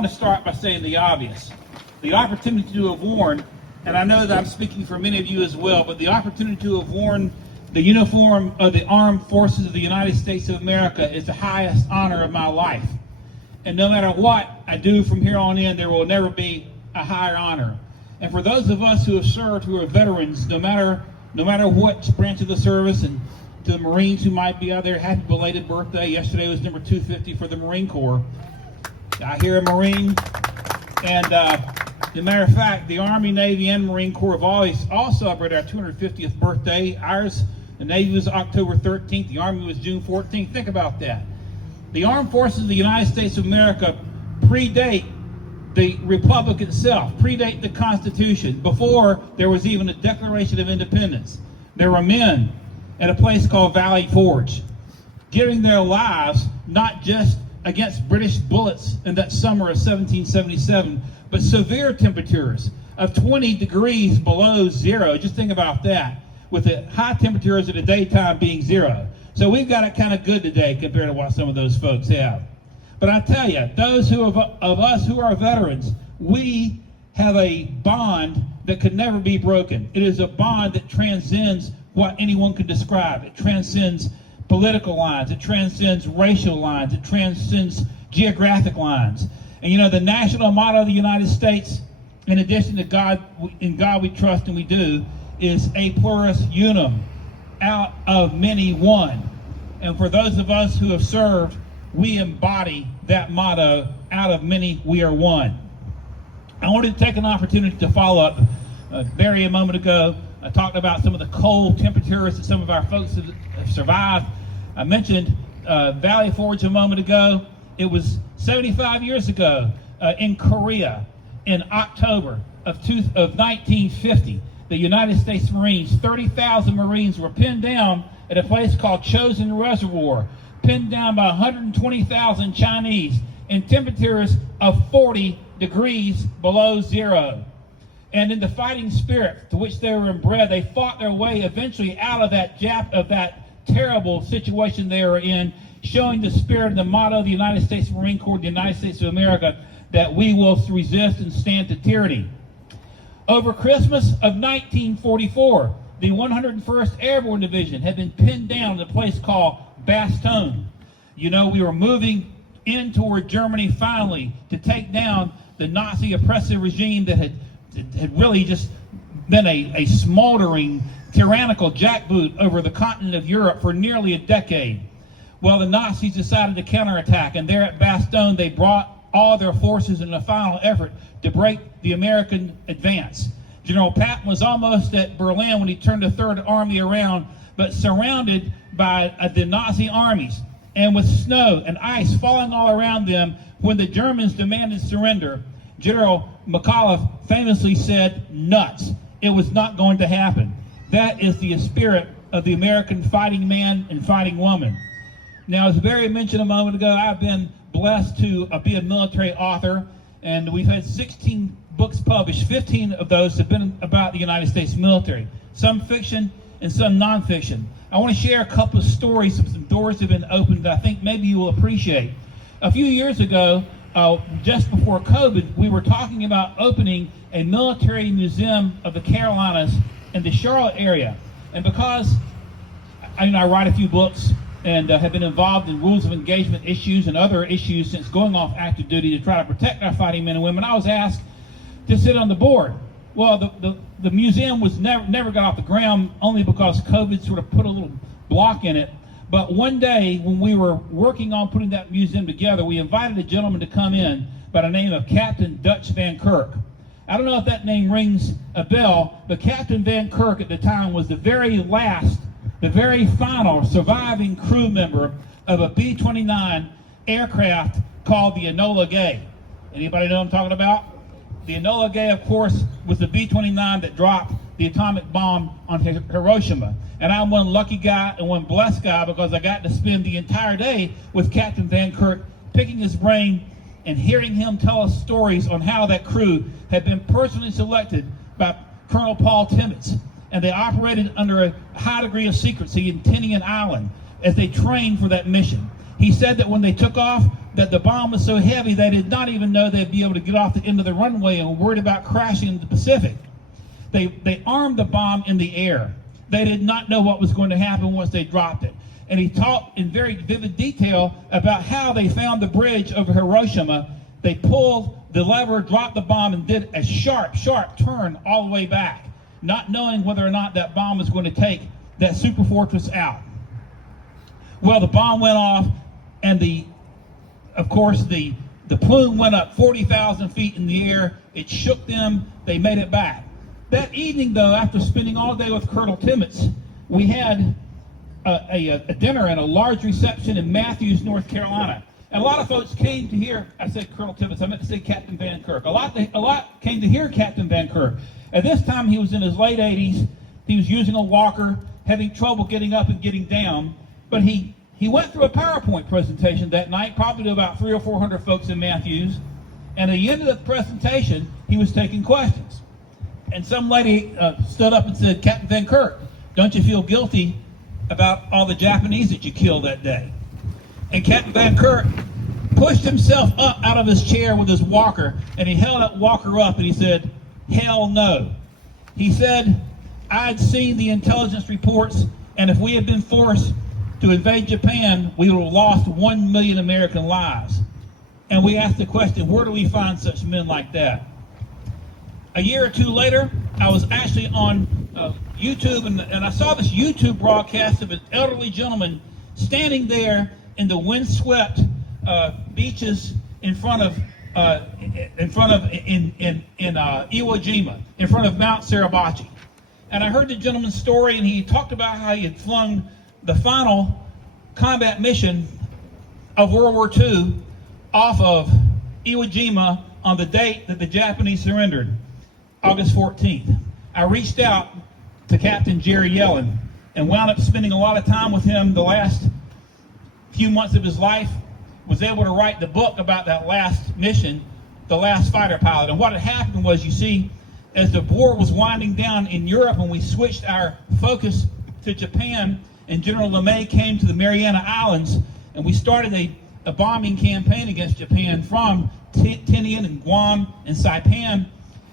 want to start by saying the obvious. The opportunity to have worn, and I know that I'm speaking for many of you as well, but the opportunity to have worn the uniform of the Armed Forces of the United States of America is the highest honor of my life. And no matter what I do from here on in, there will never be a higher honor. And for those of us who have served, who are veterans, no matter what branch of the service, and to the Marines who might be out there, happy belated birthday. Yesterday was number 250 for the Marine Corps. I hear a Marine, and as a matter of fact, the Army, Navy, and Marine Corps have always all celebrated our 250th birthday. Ours, the Navy was October 13th, the Army was June 14th. Think about that. The Armed Forces of the United States of America predate the Republic itself, predate the Constitution, before there was even a Declaration of Independence. There were men at a place called Valley Forge giving their lives not just against British bullets in that summer of 1777, but severe temperatures of 20 degrees below zero. Just think about that, with the high temperatures at the daytime being zero. So we've got it kind of good today compared to what some of those folks have. But I tell you, those of us who are veterans, we have a bond that could never be broken. It is a bond that transcends what anyone could describe. It transcends political lines. It transcends racial lines. It transcends geographic lines. And you know, the national motto of the United States, in addition to God, in God we trust and we do, is a pluribus unum, out of many one. And for those of us who have served, we embody that motto, out of many we are one. I wanted to take an opportunity to follow up. Barry, a moment ago, I talked about some of the cold temperatures that some of our folks have survived. I mentioned Valley Forge a moment ago. It was 75 years ago in Korea, in October of 1950. The United States Marines, 30,000 Marines, were pinned down at a place called Chosin Reservoir, pinned down by 120,000 Chinese in temperatures of 40 degrees below zero. And in the fighting spirit to which they were inbred, they fought their way eventually out of that terrible situation they were in, showing the spirit and the motto of the United States Marine Corps, the United States of America, that we will resist and stand to tyranny. Over Christmas of 1944, the 101st Airborne Division had been pinned down at a place called Bastogne. You know, we were moving in toward Germany finally to take down the Nazi oppressive regime that had really just been a smoldering, tyrannical jackboot over the continent of Europe for nearly a decade. Well, the Nazis decided to counterattack, and there at Bastogne they brought all their forces in a final effort to break the American advance. General Patton was almost at Berlin when he turned the Third Army around, but surrounded by the Nazi armies, and with snow and ice falling all around them, when the Germans demanded surrender, General McAuliffe famously said, "Nuts. It was not going to happen." That is the spirit of the American fighting man and fighting woman. Now, as Barry mentioned a moment ago, I've been blessed to be a military author, and we've had 16 books published. 15 of those have been about the United States military, some fiction and some nonfiction. I want to share a couple of stories. Some doors have been opened that I think maybe you will appreciate. A few years ago, just before COVID, we were talking about opening a military museum of the Carolinas in the Charlotte area. And because I write a few books and have been involved in rules of engagement issues and other issues since going off active duty to try to protect our fighting men and women, I was asked to sit on the board. Well, the museum was never got off the ground, only because COVID sort of put a little block in it. But one day when we were working on putting that museum together, we invited a gentleman to come in by the name of Captain Dutch Van Kirk. I don't know if that name rings a bell, but Captain Van Kirk at the time was the very final surviving crew member of a B-29 aircraft called the Enola Gay. Anybody know what I'm talking about? The Enola Gay, of course, was the B-29 that dropped the atomic bomb on Hiroshima. And I'm one lucky guy and one blessed guy because I got to spend the entire day with Captain Van Kirk, picking his brain and hearing him tell us stories on how that crew had been personally selected by Colonel Paul Timmons. And they operated under a high degree of secrecy in Tinian Island as they trained for that mission. He said that when they took off, that the bomb was so heavy they did not even know they'd be able to get off the end of the runway and were worried about crashing into the Pacific. They armed the bomb in the air. They did not know what was going to happen once they dropped it. And he talked in very vivid detail about how they found the bridge over Hiroshima. They pulled the lever, dropped the bomb, and did a sharp, sharp turn all the way back, not knowing whether or not that bomb was going to take that super fortress out. Well, the bomb went off, and of course, the plume went up 40,000 feet in the air. It shook them. They made it back. That evening, though, after spending all day with Colonel Timmons, we had a dinner and a large reception in Matthews, North Carolina. And a lot of folks came to hear, I said Colonel Timmons, I meant to say Captain Van Kirk. A lot came to hear Captain Van Kirk. At this time, he was in his late 80s. He was using a walker, having trouble getting up and getting down. But he went through a PowerPoint presentation that night, probably to about 300 or 400 folks in Matthews. And at the end of the presentation, he was taking questions. And some lady stood up and said, Captain Van Kirk, don't you feel guilty about all the Japanese that you killed that day? And Captain Van Kirk pushed himself up out of his chair with his walker, and he held that walker up and he said, hell no. He said, I'd seen the intelligence reports, and if we had been forced to invade Japan, we would have lost 1 million American lives. And we asked the question, where do we find such men like that? A year or two later, I was actually on YouTube, and I saw this YouTube broadcast of an elderly gentleman standing there in the windswept beaches in Iwo Jima, in front of Mount Suribachi. And I heard the gentleman's story, and he talked about how he had flung the final combat mission of World War II off of Iwo Jima on the date that the Japanese surrendered, August 14th. I reached out to Captain Jerry Yellen and wound up spending a lot of time with him the last few months of his life, was able to write the book about that last mission, The Last Fighter Pilot. And what had happened was, you see, as the war was winding down in Europe and we switched our focus to Japan, and General LeMay came to the Mariana Islands, and we started a bombing campaign against Japan from Tinian and Guam and Saipan.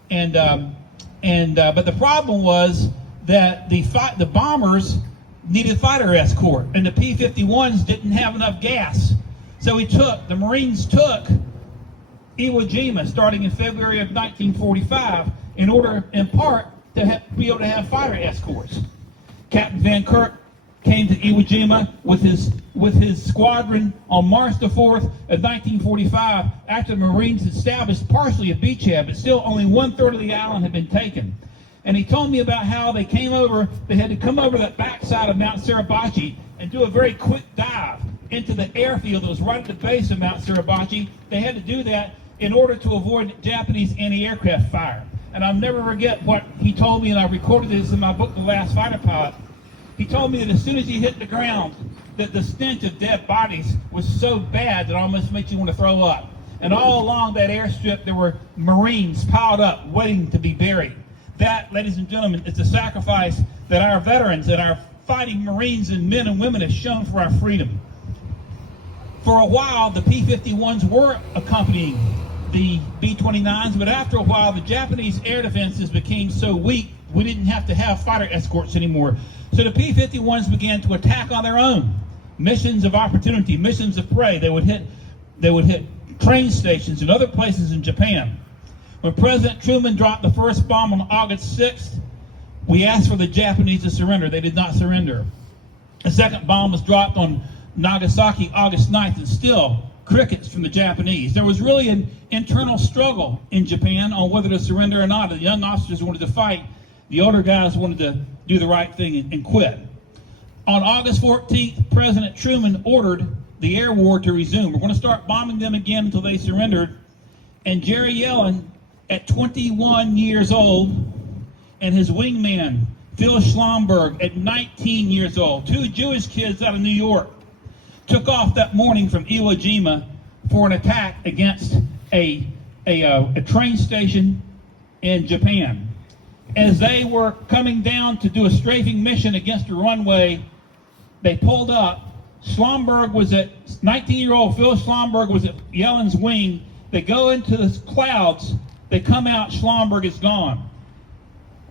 But the problem was that the bombers needed fighter escort, and the P-51s didn't have enough gas. So the Marines took Iwo Jima starting in February of 1945 in order, in part, to be able to have fighter escorts. Captain Van Kirk came to Iwo Jima with his squadron on March the 4th of 1945 after the Marines established partially a beachhead, but still only 1/3 of the island had been taken. And he told me about how they had to come over that backside of Mount Suribachi and do a very quick dive into the airfield that was right at the base of Mount Suribachi. They had to do that in order to avoid Japanese anti-aircraft fire. And I'll never forget what he told me, and I recorded this in my book, The Last Fighter Pilot. He told me that as soon as he hit the ground, that the stench of dead bodies was so bad that it almost makes you want to throw up. And all along that airstrip, there were Marines piled up, waiting to be buried. That, ladies and gentlemen, is the sacrifice that our veterans and our fighting Marines and men and women have shown for our freedom. For a while, the P-51s were accompanying the B-29s, but after a while, the Japanese air defenses became so weak, we didn't have to have fighter escorts anymore. So the P-51s began to attack on their own. Missions of opportunity, missions of prey. They would hit train stations and other places in Japan. When President Truman dropped the first bomb on August 6th, we asked for the Japanese to surrender. They did not surrender. The second bomb was dropped on Nagasaki August 9th, and still crickets from the Japanese. There was really an internal struggle in Japan on whether to surrender or not. The young officers wanted to fight. The older guys wanted to do the right thing and quit. On August 14th, President Truman ordered the air war to resume. We're going to start bombing them again until they surrendered. And Jerry Yellen, at 21 years old, and his wingman, Phil Schlomberg, at 19 years old, two Jewish kids out of New York, took off that morning from Iwo Jima for an attack against a train station in Japan. As they were coming down to do a strafing mission against a runway, they pulled up Schlumberg was at, 19-year-old Phil Schlumberg was at Yellen's wing. They go into the clouds, they come out, Schlumberg is gone.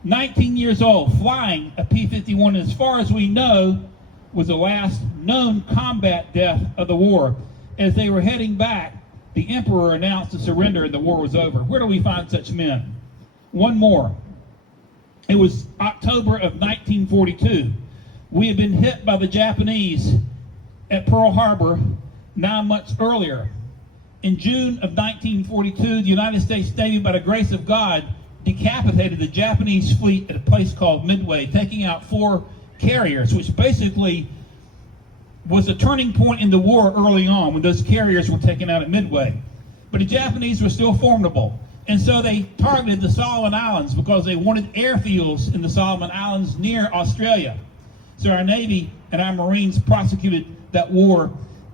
19 years old, flying a P-51, as far as we know, was the last known combat death of the war. As they were heading back, the Emperor announced a surrender and the war was over. Where do we find such men? One more. It was October of 1942. We had been hit by the Japanese at Pearl Harbor 9 months earlier. In June of 1942, the United States Navy, by the grace of God, decapitated the Japanese fleet at a place called Midway, taking out 4 carriers, which basically was a turning point in the war early on when those carriers were taken out at Midway. But the Japanese were still formidable, and so they targeted the Solomon Islands because they wanted airfields in the Solomon Islands near Australia. So our Navy and our Marines prosecuted that war.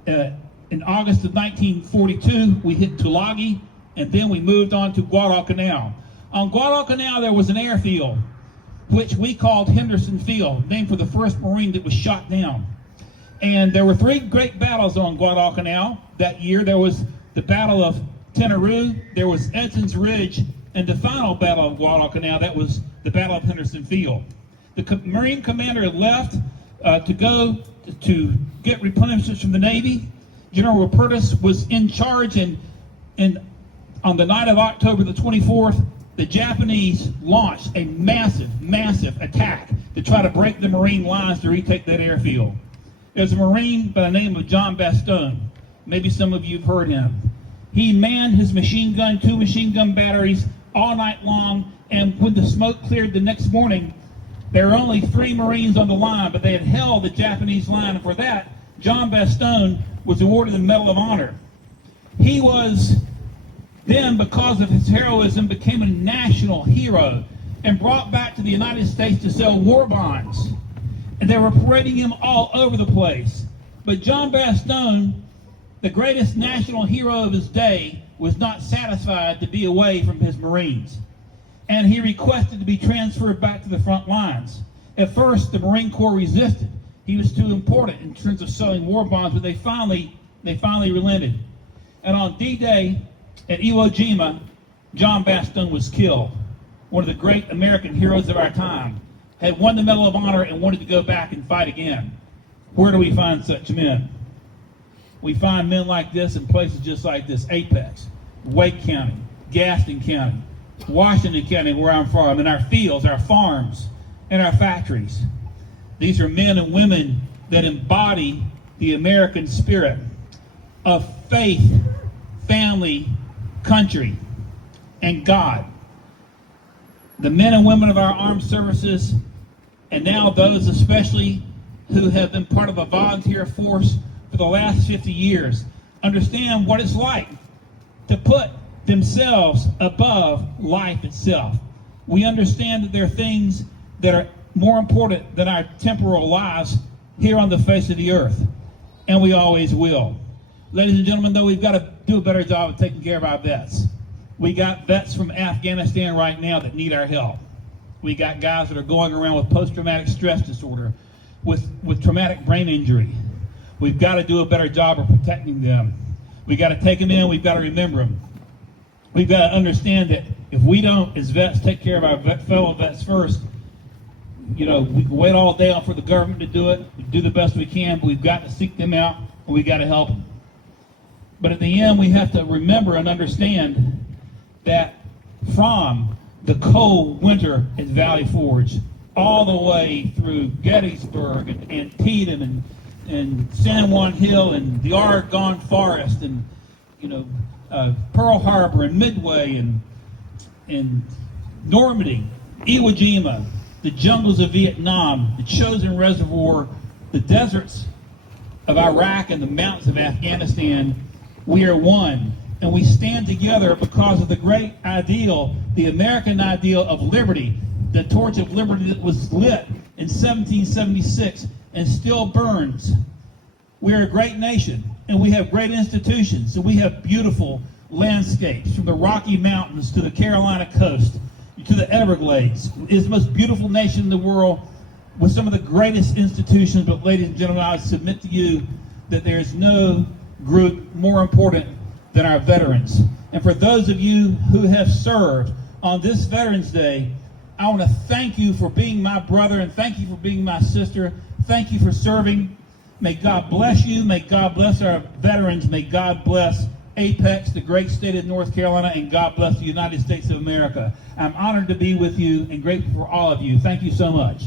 In August of 1942, we hit Tulagi, and then we moved on to Guadalcanal. On Guadalcanal, there was an airfield, which we called Henderson Field, named for the first Marine that was shot down. And there were 3 great battles on Guadalcanal that year. There was the Battle of Tenarú, there was Edson's Ridge, and the final battle of Guadalcanal, that was the Battle of Henderson Field. The Marine commander left to go to get replenishments from the Navy. General Rupertus was in charge, and on the night of October the 24th, the Japanese launched a massive attack to try to break the Marine lines to retake that airfield. There's a Marine by the name of John Bastogne. Maybe some of you have heard him. He manned his machine gun, 2 machine gun batteries all night long, and when the smoke cleared the next morning, there were only 3 Marines on the line, but they had held the Japanese line, and for that, John Bastogne was awarded the Medal of Honor. He was then, because of his heroism, became a national hero and brought back to the United States to sell war bonds. And they were parading him all over the place. But John Bastogne, the greatest national hero of his day, was not satisfied to be away from his Marines. And he requested to be transferred back to the front lines. At first, the Marine Corps resisted. He was too important in terms of selling war bonds, but they finally relented. And on D-Day at Iwo Jima, John Bastogne was killed. One of the great American heroes of our time. Had won the Medal of Honor and wanted to go back and fight again. Where do we find such men? We find men like this in places just like this: Apex, Wake County, Gaston County, Washington County, where I'm from, in our fields, our farms, and our factories. These are men and women that embody the American spirit of faith, family, country, and God. The men and women of our armed services, and now those especially who have been part of a volunteer force for the last 50 years, understand what it's like to put themselves above life itself. We understand that there are things that are more important than our temporal lives here on the face of the earth, and we always will. Ladies and gentlemen, though, we've got to do a better job of taking care of our vets. We got vets from Afghanistan right now that need our help. We got guys that are going around with post-traumatic stress disorder, with traumatic brain injury. We've got to do a better job of protecting them. We've got to take them in, we've got to remember them. We've got to understand that if we don't, as vets, take care of our fellow vets first, we can wait all day for the government to do it. We do the best we can, but we've got to seek them out, and we've got to help them. But at the end, we have to remember and understand that from the cold winter at Valley Forge, all the way through Gettysburg and Antietam and San Juan Hill and the Argonne Forest and Pearl Harbor and Midway and Normandy, Iwo Jima, the jungles of Vietnam, the Chosin Reservoir, the deserts of Iraq and the mountains of Afghanistan, we are one. And we stand together because of the great ideal, the American ideal of liberty, the torch of liberty that was lit in 1776 and still burns. We are a great nation, and we have great institutions, and we have beautiful landscapes from the Rocky Mountains to the Carolina coast to the Everglades. It's the most beautiful nation in the world with some of the greatest institutions. But ladies and gentlemen, I submit to you that there is no group more important than our veterans. And for those of you who have served on this Veterans Day, I want to thank you for being my brother and thank you for being my sister. Thank you for serving. May God bless you. May God bless our veterans. May God bless Apex, the great state of North Carolina, and God bless the United States of America. I'm honored to be with you and grateful for all of you. Thank you so much.